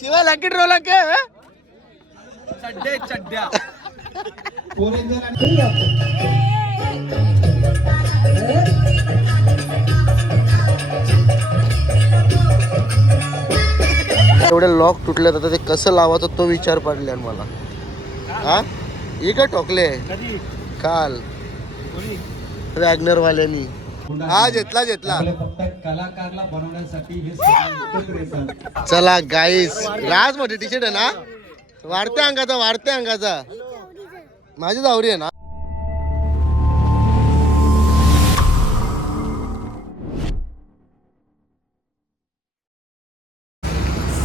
शिवाय लकी ड्रॉला के चड्ड्या. चड्ड्या एवढे लॉक तुटले तर ते कसं लावायचं तो विचार पडले मला. हा? हे का ठोकले? कधी? काल. वॅगनर वाल्यांनी हा घेतला घेतला कलाकारला बनवण्यासाठी हे सगळं एकत्र येतात. चला गाईस राजमध्ये टी शर्ट आहे ना? वाढत्या अंगाचा वाढत्या अंगाचा. माझी जावरी आहे ना?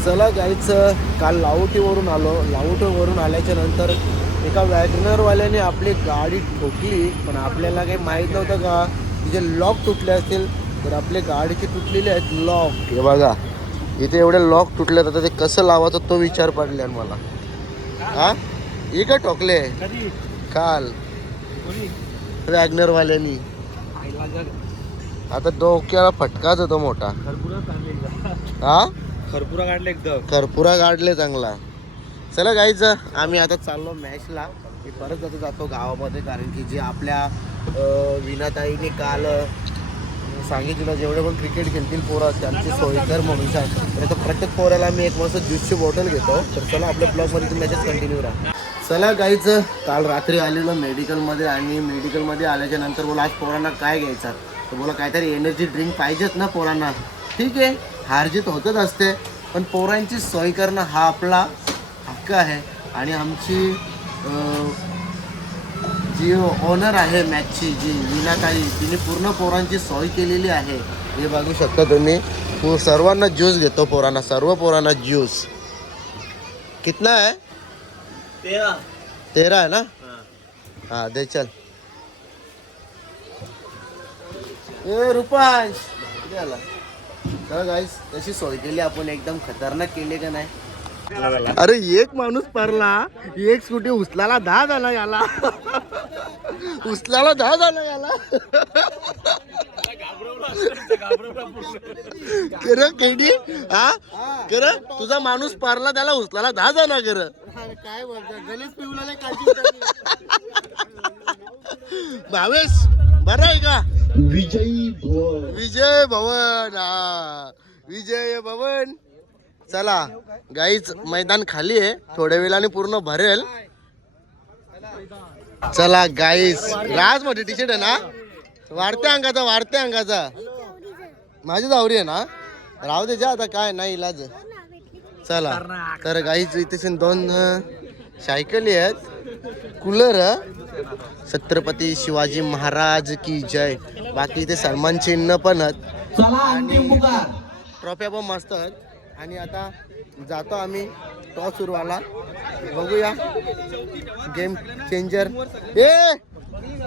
चला जायचं काल लावटीवरून आलो. लावटीवरून आल्याच्यानंतर एका वॅगनरवाल्याने आपली गाडी ठोकली पण आपल्याला काही माहीत नव्हतं का? तिचे लॉक तुटले असतील. तर आपले गाडीचे तुटलेले आहेत लॉक हे बघा इथे एवढे लॉक तुटले तर ते कसं लावायचं तो विचार पडले मला. हा? हे का ठोकले? कधी? काल. वॅगनरवाल्यांनी. आता डोक्याला फटकाच होतो मोठा. खरपुरा काढले एकदा. हा? खरपुरा काढले एकदम. खरपुरा काढले चांगला. चला गाईच आम्ही आता चाललो मॅचला मी परत आता जातो गावामध्ये कारण की जे आपल्या विनाताईने काल सांगितलं जेवढे पण क्रिकेट खेळतील पोरं त्यांची सोयकर म्हणून सांग. तर प्रत्येक पोराला मी एक मस्त ज्यूसची बॉटल घेतो तर चला आपल्या ब्लॉगमध्ये तुम्ही मॅचेस कंटिन्यू राहा. चला गाईचं काल रात्री आलेलो मेडिकलमध्ये आणि मेडिकलमध्ये आल्याच्यानंतर बोला आज पोरांना काय घ्यायचा? तर बोला काहीतरी एनर्जी ड्रिंक पाहिजेत ना पोरांना? ठीक आहे हारजीत होतच असते पण पोरांची सोय करणं हा आपला हक्क आहे. आणि आमची जी ओनर आहे मॅचची जी विनाताई तिने पूर्ण पोरांची सोय केलेली आहे. हे बघू शकता तुम्ही. पू- सर्वांना ज्यूस घेतो पोरांना सर्व पोरांना ज्यूस कितना आहे? तेरा. तेरा आहे ना? हा. दे चल. ए रुपांश. किती आला. तर गाईस तशी सोय केली आपण. एकदम खतरनाक केली का नाही? अरे एक माणूस पडला एक स्कूटी उचलाला दहा झाला याला. उचलाला दहा झाला याला. कर केडी हा? कर तुझा माणूस पारला त्याला उचलाला दहा जाणार कर काय बोलतो गणेश पिवला भावेश बरं आहे का? विजयी विजय भवन हा. विजय भवन. चला गाईच मैदान खाली आहे. थोड्या वेळाने पूर्ण भरेल. चला गाईस राजमध्ये टी शर्ट आहे ना? वाढत्या अंगाचा वाढत्या अंगाचा. माझी जावरी आहे ना? राहू दे जा आता काय नाही इलाज. चला. तर गाईच इथे दोन सायकली आहेत. कूलर छत्रपती शिवाजी महाराज की जय. बाकी इथे सलमान चिन्ह पण आहेत. पुकार. ट्रॉफ्या पण मस्त आहेत. आणि आता जातो आम्ही टॉस सुरू आला बघूया. गेम चेंजर ए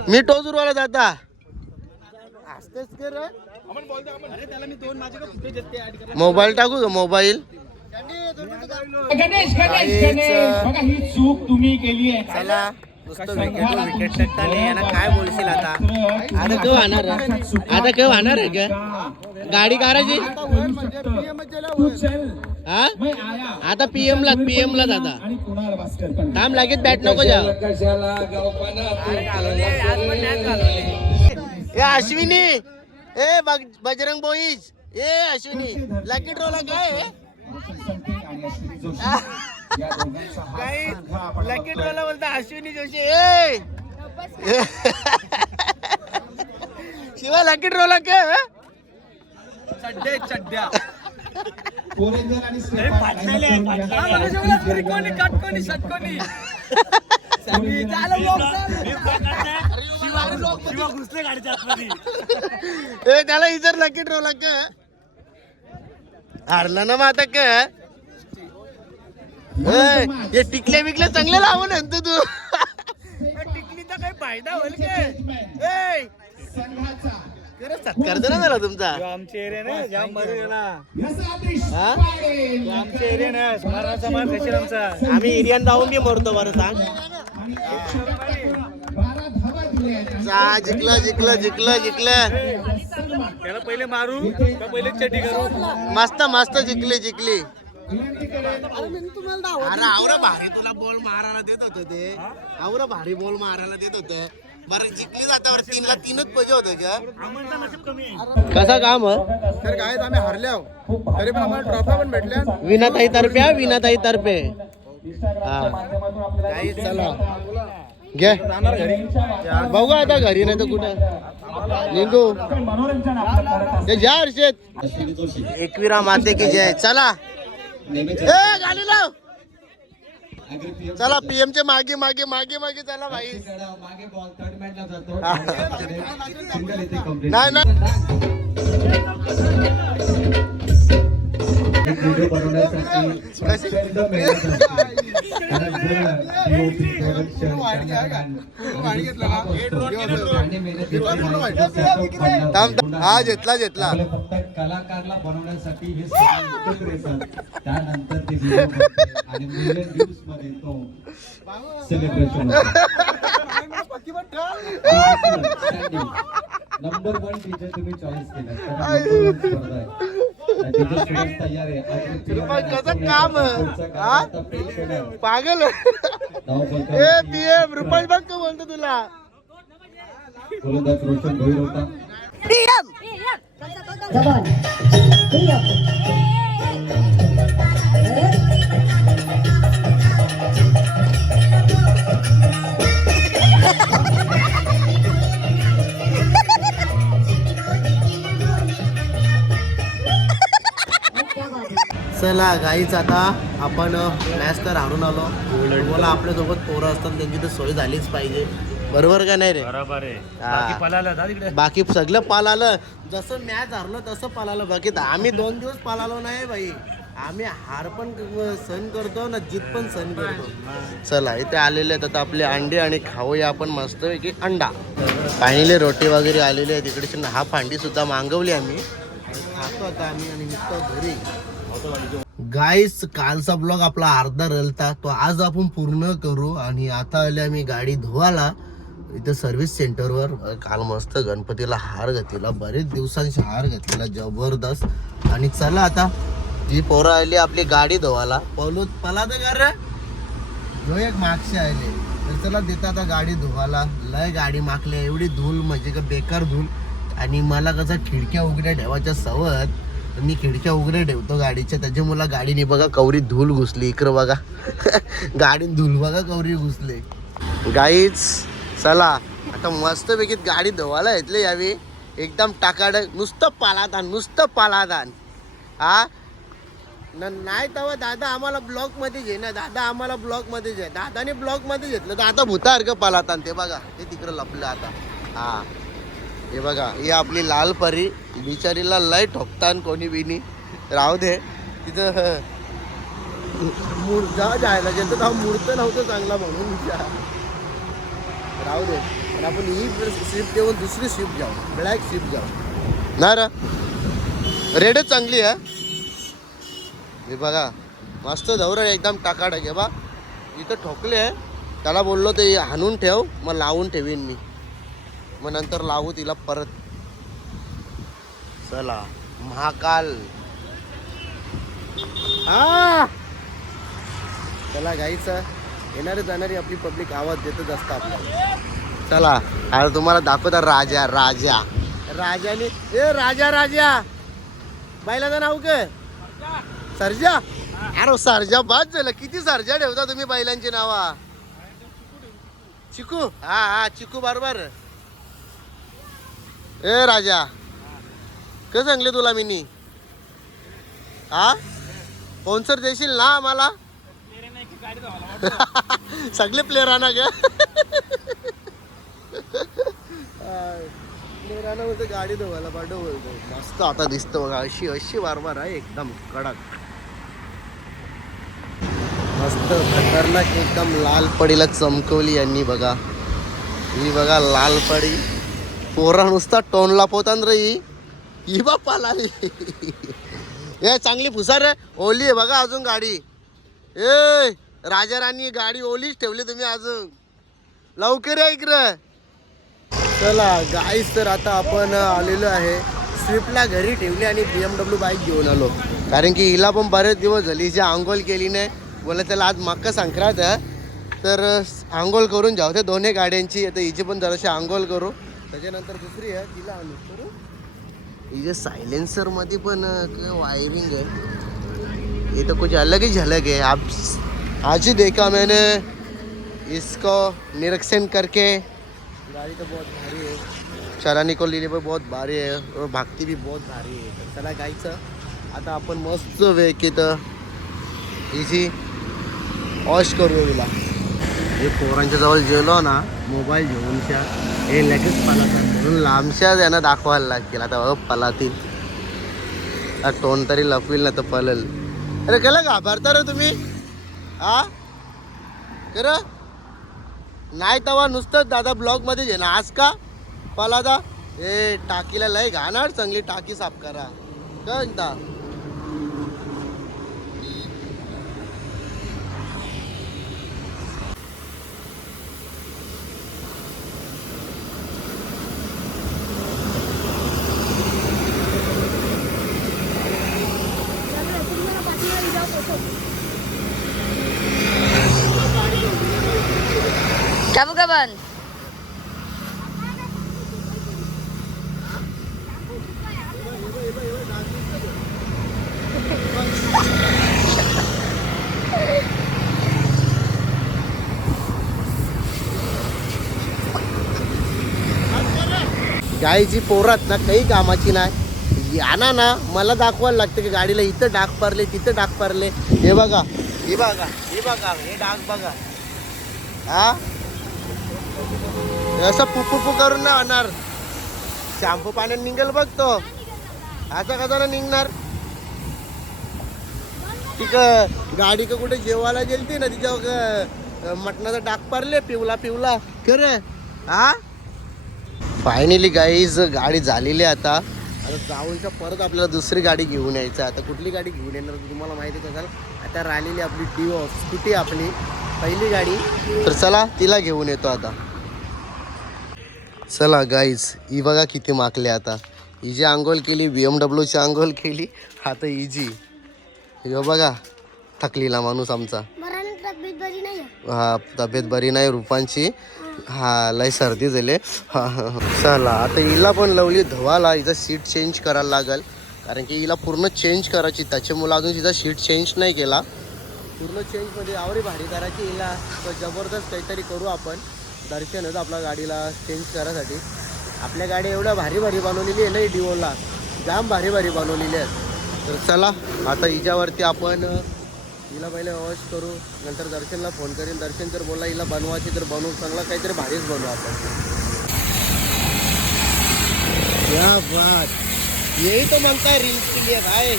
मी टॉस उरवायला जाता. असतेच कर रे. अरे त्याला मी दोन माझ्याकडे फुटे देते ऍड करा मोबाईल टाकू का मोबाईल गणेश गणेश काहीच, गणेश. बघा ही चूक तुम्ही केली आहे. चला. नुसतं विकेट विकेट टाकताना यांना काय बोलशील आता? आता केव्हा? आता केव्हा होणार आहे का गाडी काढायची? हा? आता पीएम ला पीएम ला दादा आणि कुणाल भास्कर पण थांब लागेल बॅट नको जा. कशाला गावपाना ए अश्विनी! ए बजरंग बोईज! ए अश्विनी! लकी ड्रॉला काय आहे? काही लकी ड्रॉला बोलता अश्विनी जोशी ए! शिवाय लकी ड्रॉला काय चड्ड्या. चड्ड्या. त्रिकोणी. शिवा ए त्याला इतर लकी ड्रॉला काय हारला ना मग आता हे टिकले बिकले चांगले लावू नंतर तू. टिकलीचा काही फायदा होईल काय? सत्कार ना झाला तुमचा. आमचे एरिया ना. जाम बरं गेला हा? आमचे एरिया ना स्मरणाचा मान कशी आमचा. आम्ही एरियान जाऊन बी मरतो बरं सांग. जिंकलं जिंकलं जिंकलं जिंकलं. त्याला पहिले मारू का पहिले चड्डी करू. मस्त मस्त जिंकली जिंकली. अरे आवरा भारी तुला बॉल मारायला देत होतं ते. आवरा भारी बॉल मारायला देत होते. बरं जिंकली जातावर तीनला तीनच पाहिजे होते का? कसा काम तर काय आम्ही हरले आहो तरी पण आम्हाला ट्रॉफ्या पण भेटल्या विनाताई तर्फे विनाताई तर्फे काही चला. घे. बघू आता घरी नाही तर कुठं. निघू. ते जा हर्षेत. एकविरा माते की जय. चला. गाडी लाव. चला पीएम चे मागे मागे मागे मागे चला भाई. मागे बॉल थर्ड जातो. सिंगल येते कंप्लीट नाही नाही. व्हिडिओ बनवण्यासाठी प्रचंड मेहनत. हा. घेतला घेतला फक्त कलाकारला बनवण्यासाठी हे त्यानंतर ते आणि मध्ये तो सेलिब्रेशन नंबर वन टीचर तुम्ही चॉईस केलं कसं काम? हा? पागल. ए रुपये बघ का बोलतो तुला. गोलंदाज रोशन भोईर होता. चला गाईच आता आपण मॅच तर हारून आलो. मला आपल्यासोबत पोरं असतात त्यांची तर सोय झालीच पाहिजे. बरोबर का नाही रे? बरोबर आहे. बाकी सगळं पालालं जसं मॅच हारलो तसं पालालं बाकी आम्ही दोन दिवस पालालो नाही भाई. आम्ही हार पण सण करतो ना जीत पण सण करतो. चला इथे आलेले आहेत आता आपले अंडे आणि खाऊया आपण मस्त की अंडा. पाणीले रोटी वगैरे आलेले आहेत तिकडे हा फांडी सुद्धा मागवली आम्ही. खातो आता आम्ही आणि निघतो घरी. गाईस कालचा ब्लॉग आपला अर्धा रलता. तो आज आपण पूर्ण करू आणि आता आले आम्ही गाडी धुवाला इथं सर्व्हिस सेंटरवर काल मस्त गणपतीला हार घातलेला. बरेच दिवसांशी हार घातलेला. जबरदस्त. आणि चला आता. जी पोरं आली आपली गाडी धुवाला पलू पला तर कर जो एक मागशी आले. तर चला देता आता गाडी धुवाला लय गाडी मागली. एवढी धूल म्हणजे का बेकार धूल. आणि मला कसं खिडक्या उघड्या ठेवायच्या सवत. तर मी खिडक्या उघड्या ठेवतो गाडीच्या त्याच्यामुळे गाडीने बघा कवरी धूल घुसली. इकडं बघा. गाडीत धूल बघा कवरी घुसले. गाईच चला. आता मस्तपैकी गाडी धुवायला येतले यावी एकदम टाकाड नुसतं पालादान नुसतं पालादान. हा? न- नाही तेव्हा दादा आम्हाला ब्लॉकमध्ये घे ना. दादा आम्हाला ब्लॉकमध्ये घे. दादाने ब्लॉकमध्ये घेतलं. तर आता भूतासारखं पालातान ते बघा. ते तिकडं लपलं आता. हा. हे बघा ही आपली लाल परी बिचारीला लय ठोकतान कोणी बिनी. राहू दे. तिथं मुर्जा जायला गेलं तर मूर्त नव्हतं चांगला म्हणून राहू दे. पण आपण ही शिफ्ट देऊन दुसरी शिफ्ट जाऊ. ब्लॅक शिफ्ट जाऊ. ना रा. रेडच चांगली आहे. हे बघा मस्त धवरं एकदम टाकाड आहे बा. इथं ठोकले त्याला बोललो ते हाणून ठेव मग लावून ठेवीन मी. मग नंतर लावू तिला परत. चला महाकाल. हा चला गाईचं येणारी जाणारी आपली पब्लिक आवाज देतच असतं आपल्याला. चला अरे तुम्हाला दाखवता राजा राजा. राजाने ए राजा राजा. बायलाचं नाव काय सरजा. अरे सरजा बाद झालं. किती सरजा ठेवता तुम्ही बैलांची नावा? चिकू? हा हा चिकू बरोबर. ए राजा. कसं सांगले तुला मी हा स्पॉन्सर देशील ना आम्हाला? सगळे प्लेअर आणा घ्या प्लेअर आणा बोलतो गाडी धुवायला पाठव बोलतो मस्त आता दिसतो बघा अशी अशी वारवार आहे एकदम कडक. मस्त खतरनाक एकदम लाल पडीला चमकवली यांनी बघा. ही बघा लाल पडी. पोरा नुसता टोनला पोतान रे ही. ही बाप्पा लाली ए चांगली फुसार रे. ओली आहे बघा अजून गाडी. ए राजा राणी गाडी ओलीच ठेवली तुम्ही अजून. लवकर या इकडं. चला गाईस तर आता आपण आलेलो आहे. स्विफ्टला घरी ठेवली आणि बी एम डब्ल्यू बाईक घेऊन आलो. कारण की हिला पण बरेच दिवस झाली हिची आंघोळ केली नाही. बोला त्याला आज मक्का संक्रांत आहे. तर आंघोळ करून जाऊ ते दोन्ही गाड्यांची. आता हिची पण जराशी आंघोळ करू. त्याच्यानंतर दुसरी आहे तिला आणू. करू? हिचे सायलेन्सरमध्ये पण वायरिंग है ये तो कुछ अलग ही झलक है आप आज ही देखा मैंने इसको निरीक्षण करके. गाड़ी तो बहुत भारी है। चलाने को लेने पर बहुत भारी है और भागती भी बहुत भारी है। तर चला गायचं आता आपण मस्त वेळ तर इझी वॉश करूया तिला. हे पोरांच्या जवळ गेलो ना मोबाईल घेऊनच्या हे लगेच पलातात. म्हणून लांबशा त्यांना दाखवायला लागतील. आता बघ पलातील. तोंड तरी लपवील ना तर पलल. अरे केलं घाबरता रे तुम्ही? हा कर. नाही तवा नुसतंच दादा ब्लॉगमध्ये ना आज का? पलादा? ए टाकीला लय घाणार चांगली टाकी साफ करा. काय Kamu kapan? गायची पोरात ना काही कामाची नाही. याना ना मला दाखवायला लागतं की गाडीला इथं डाग पारले तिथं डाग पारले हे बघा हे बघा हे बघा हे डाग बघा. हा? असं पुपू करून नाही होणार. शॅम्पू पाण्यात निघेल बघ तो. असा कसा निघणार? तिक गाडी का कुठे जेवायला गेलती ना तिच्या मटणाचा डाग पारले पिवला पिवला. खरं? हा फायनली गाईज गाडी झालेली आहे आता. आता जाऊनच्या परत आपल्याला दुसरी गाडी घेऊन यायचं आता कुठली गाडी घेऊन येणार तुम्हाला माहितीच असाल. आता राहिलेली आपली डिओ स्कूटी आपली? पहिली गाडी. तर चला तिला घेऊन येतो आता. चला गाईज ही बघा किती माकले आता. हिची आंघोळ केली बी एम डब्ल्यूची आंघोळ केली आता इजी हे बघा थकलेला माणूस आमचा. हा तब्येत बरी नाही रूपांची. हा लय सर्दी झाली. हा हा हा. चला आता हिला पण लवली धुवाला हिचं सीट चेंज करायला लागल. कारण की हिला पूर्ण चेंज करायची त्याच्यामुळे अजून तिचा सीट चेंज नाही केला. पूर्ण चेंजमध्ये आवडी भारी करायची हिला तर जबरदस्त काहीतरी करू आपण. दर्शन होतं आपल्या गाडीला चेंज करायसाठी. आपल्या गाडी एवढ्या भारी भारी बनवलेली आहे ना डिओला जाम भारी भारी बनवलेली आहेत. तर चला आता हिच्यावरती आपण हिला पहिले वॉश करू. नंतर दर्शनला फोन करेन. दर्शन जर बोलला हिला बनवायची तर बनवू. चांगला काहीतरी भारीच बनवू आपण. या बात. यही तो मांगता रील्स के लिए भाई.